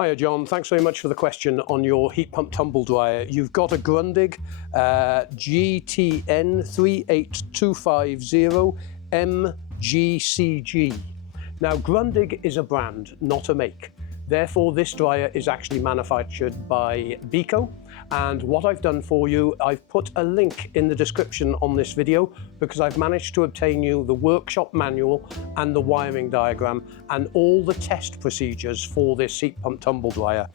Hiya John, thanks very much for the question on your heat pump tumble dryer. You've got a Grundig GTN38250MGCG. Now Grundig is a brand, not a make. Therefore this dryer is actually manufactured by Beko, and what I've done for you, I've put a link in the description on this video because I've managed to obtain you the workshop manual and the wiring diagram and all the test procedures for this heat pump tumble dryer.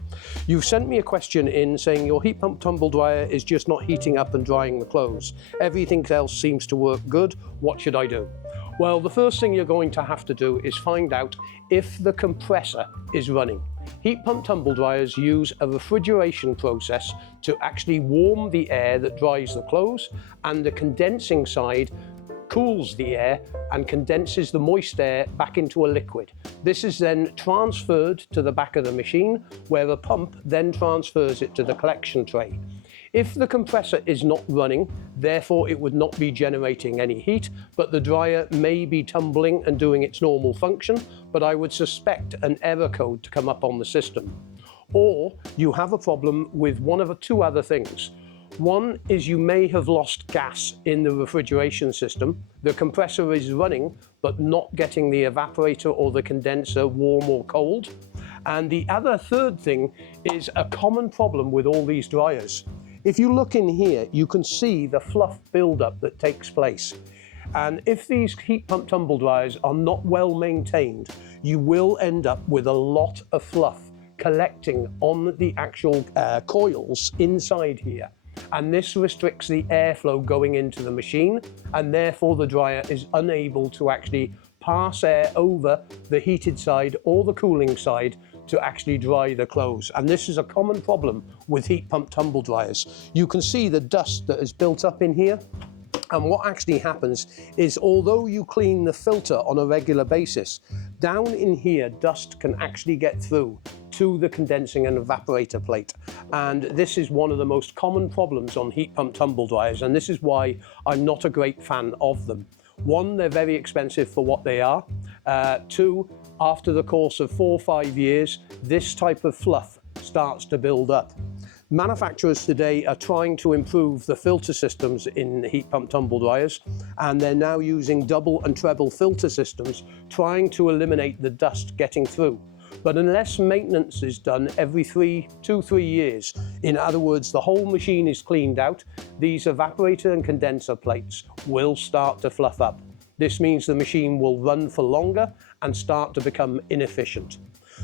You've sent me a question in saying your heat pump tumble dryer is just not heating up and drying the clothes. Everything else seems to work good. What should I do? Well, the first thing you're going to have to do is find out if the compressor is running. Heat pump tumble dryers use a refrigeration process to actually warm the air that dries the clothes, and the condensing side cools the air and condenses the moist air back into a liquid. This is then transferred to the back of the machine, where the pump then transfers it to the collection tray. If the compressor is not running, therefore it would not be generating any heat, but the dryer may be tumbling and doing its normal function, but I would suspect an error code to come up on the system. Or you have a problem with one of two other things. One is you may have lost gas in the refrigeration system. The compressor is running, but not getting the evaporator or the condenser warm or cold. And the other third thing is a common problem with all these dryers. If you look in here, you can see the fluff buildup that takes place. And if these heat pump tumble dryers are not well maintained, you will end up with a lot of fluff collecting on the actual coils inside here. And this restricts the airflow going into the machine, and therefore the dryer is unable to actually pass air over the heated side or the cooling side to actually dry the clothes. And this is a common problem with heat pump tumble dryers. You can see the dust that is built up in here. And what actually happens is, although you clean the filter on a regular basis, down in here dust can actually get through to the condensing and evaporator plate. And this is one of the most common problems on heat pump tumble dryers, and this is why I'm not a great fan of them. One, they're very expensive for what they are. Two, after the course of 4 or 5 years, this type of fluff starts to build up. Manufacturers today are trying to improve the filter systems in heat pump tumble dryers, and they're now using double and treble filter systems, trying to eliminate the dust getting through. But unless maintenance is done every 2 to 3 years, in other words, the whole machine is cleaned out, these evaporator and condenser plates will start to fluff up. This means the machine will run for longer and start to become inefficient.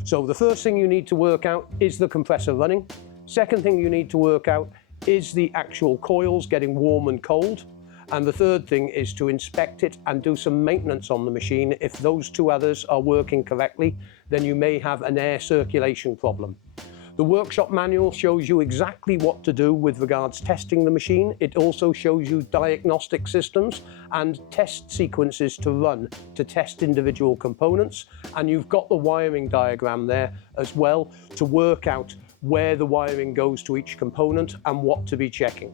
So the first thing you need to work out is the compressor running. Second thing you need to work out is the actual coils getting warm and cold. And the third thing is to inspect it and do some maintenance on the machine. If those two others are working correctly, then you may have an air circulation problem. The workshop manual shows you exactly what to do with regards testing the machine. It also shows you diagnostic systems and test sequences to run to test individual components. And you've got the wiring diagram there as well to work out where the wiring goes to each component and what to be checking.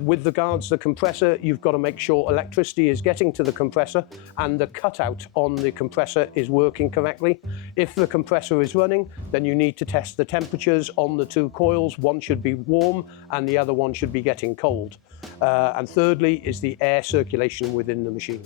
With regards to the compressor, you've got to make sure electricity is getting to the compressor and the cutout on the compressor is working correctly. If the compressor is running, then you need to test the temperatures on the two coils. One should be warm and the other one should be getting cold. And thirdly is the air circulation within the machine.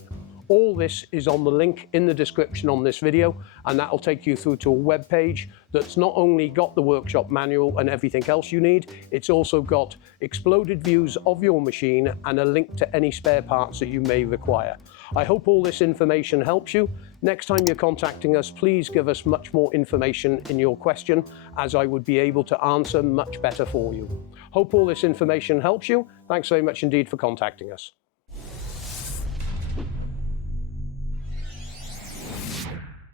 All this is on the link in the description on this video, and that will take you through to a web page that's not only got the workshop manual and everything else you need, it's also got exploded views of your machine and a link to any spare parts that you may require. I hope all this information helps you. Next time you're contacting us, please give us much more information in your question, as I would be able to answer much better for you. Hope all this information helps you. Thanks very much indeed for contacting us.